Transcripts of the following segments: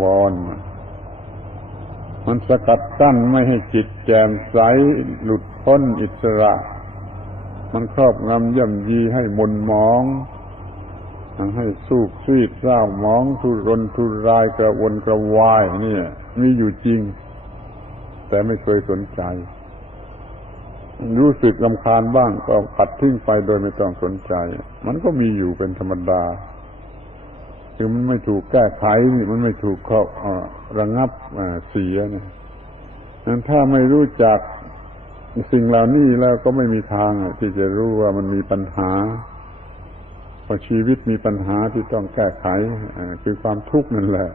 วรณ์มันสกัดกั้นไม่ให้จิตแจ่มใสหลุดพ้นอิสระ มันครอบงำย่ำยีให้มนมองให้สูบซีดเศร้ามองทุรนทุรายกระวนกระวายเนี่ยมีอยู่จริง แต่ไม่เคยสนใจ รู้สึกลำคาญบ้างก็ปัดทิ้งไปโดยไม่ต้องสนใจ มันก็มีอยู่เป็นธรรมดา คือมันไม่ถูกแก้ไขนี่มันไม่ถูกเขาระงับเสียเนี่ยนั้นถ้าไม่รู้จักสิ่งเหล่านี้แล้วก็ไม่มีทางที่จะรู้ว่ามันมีปัญหาพอชีวิตมีปัญหาที่ต้องแก้ไขคือความทุกข์นั่นแหละ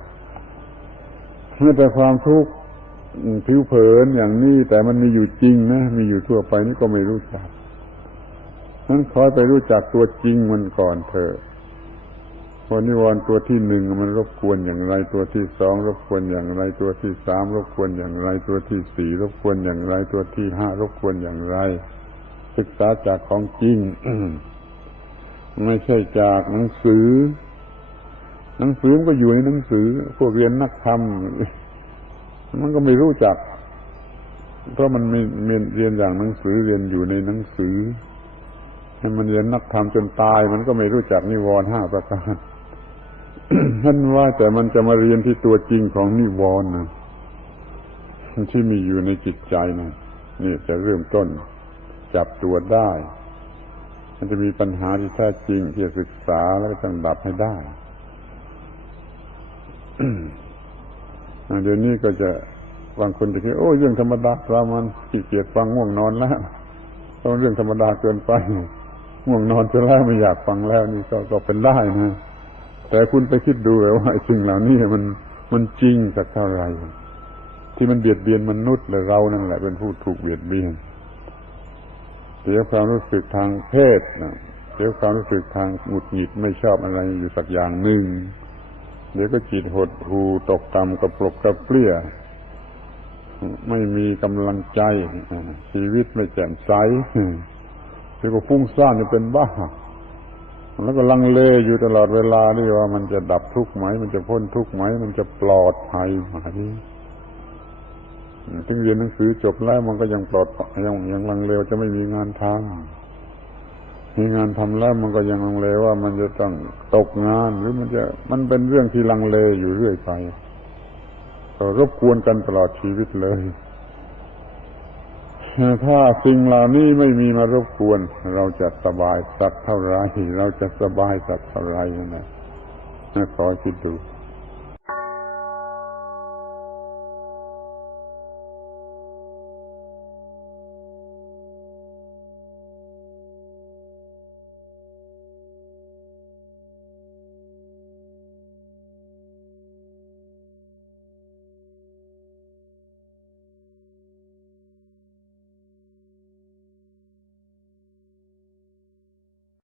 เมื่อแต่ความทุกข์ผิวเผินอย่างนี้แต่มันมีอยู่จริงนะมีอยู่ทั่วไปนี่ก็ไม่รู้จักนั้นคอยไปรู้จักตัวจริงมันก่อนเถอะ พอนิวรณ์ตัวที่หนึ่งมันรบกวนอย่างไร ตัวที่สองรบกวนอย่างไร ตัวที่สามรบกวนอย่างไร ตัวที่สี่รบกวนอย่างไร ตัวที่ห้ารบกวนอย่างไร ศึกษาจากของจริงไม่ใช่จากหนังสือ หนังสือมันก็อยู่ในหนังสือ พวกเรียนนักธรรมมันก็ไม่รู้จัก เพราะมันมีเรียนอย่างหนังสือเรียนอยู่ในหนังสือให้มันเรียนนักธรรมจนตาย มันก็ไม่รู้จักนิวรณ์ห้าประการ ท่นว่าแต่มันจะมาเรียนที่ตัวจริงของนิวรณ์นะที่มีอยู่ในจิตใจนะนี่จะเริ่มต้นจับตัวได้ มันจะมีปัญหาที่แท้จริงที่จะศึกษาแล้วก็ต้องดับให้ได้เดี๋ยวนี้ก็จะบางคนจะคิดโอ้เรื่องธรรมดาเรามันขี้เกียจฟังง่วงนอนแล้วต้องเรื่องธรรมดาเกินไปง่วงนอนจะแล้วไม่อยากฟังแล้วนี่ก็ก็เป็นได้นะ แต่คุณไปคิดดูเลยว่าสิ่งเหล่านี้มันมันจริงสักเท่าไหร่ที่มันเบียดเบียนมนุษย์และเรานั่นแหละเป็นผู้ถูกเบียดเบียนเสียความรู้สึกทางเพศนะเสียความรู้สึกทางหงุดหงิดไม่ชอบอะไรอยู่สักอย่างหนึ่งเดี๋ยวก็จิตหดหูตกต่ำกระปลกกระเปรี้ยไม่มีกำลังใจชีวิตไม่แจ่มใสเดี๋ยวก็ฟุ้งซ่านจะเป็นบ้า แล้วก็ลังเลอยู่ตลอดเวลานี่ว่ามันจะดับทุกข์ไหม มันจะพ้นทุกข์ไหม มันจะปลอดภัยไหมถึงเรียนหนังสือจบแล้วมันก็ยังปลอดยังยังลังเลจะไม่มีงานทำมีงานทำแล้วมันก็ยังลังเลว่ามันจะต้องตกงานหรือมันจะมันเป็นเรื่องที่ลังเลอยู่เรื่อยไปก็รบกวนกันตลอดชีวิตเลย ถ้าสิ่งเหล่านี้ไม่มีมารบกวน เราจะสบายสักเท่าไรเราจะสบายสักเท่าไรนะขอคิดดู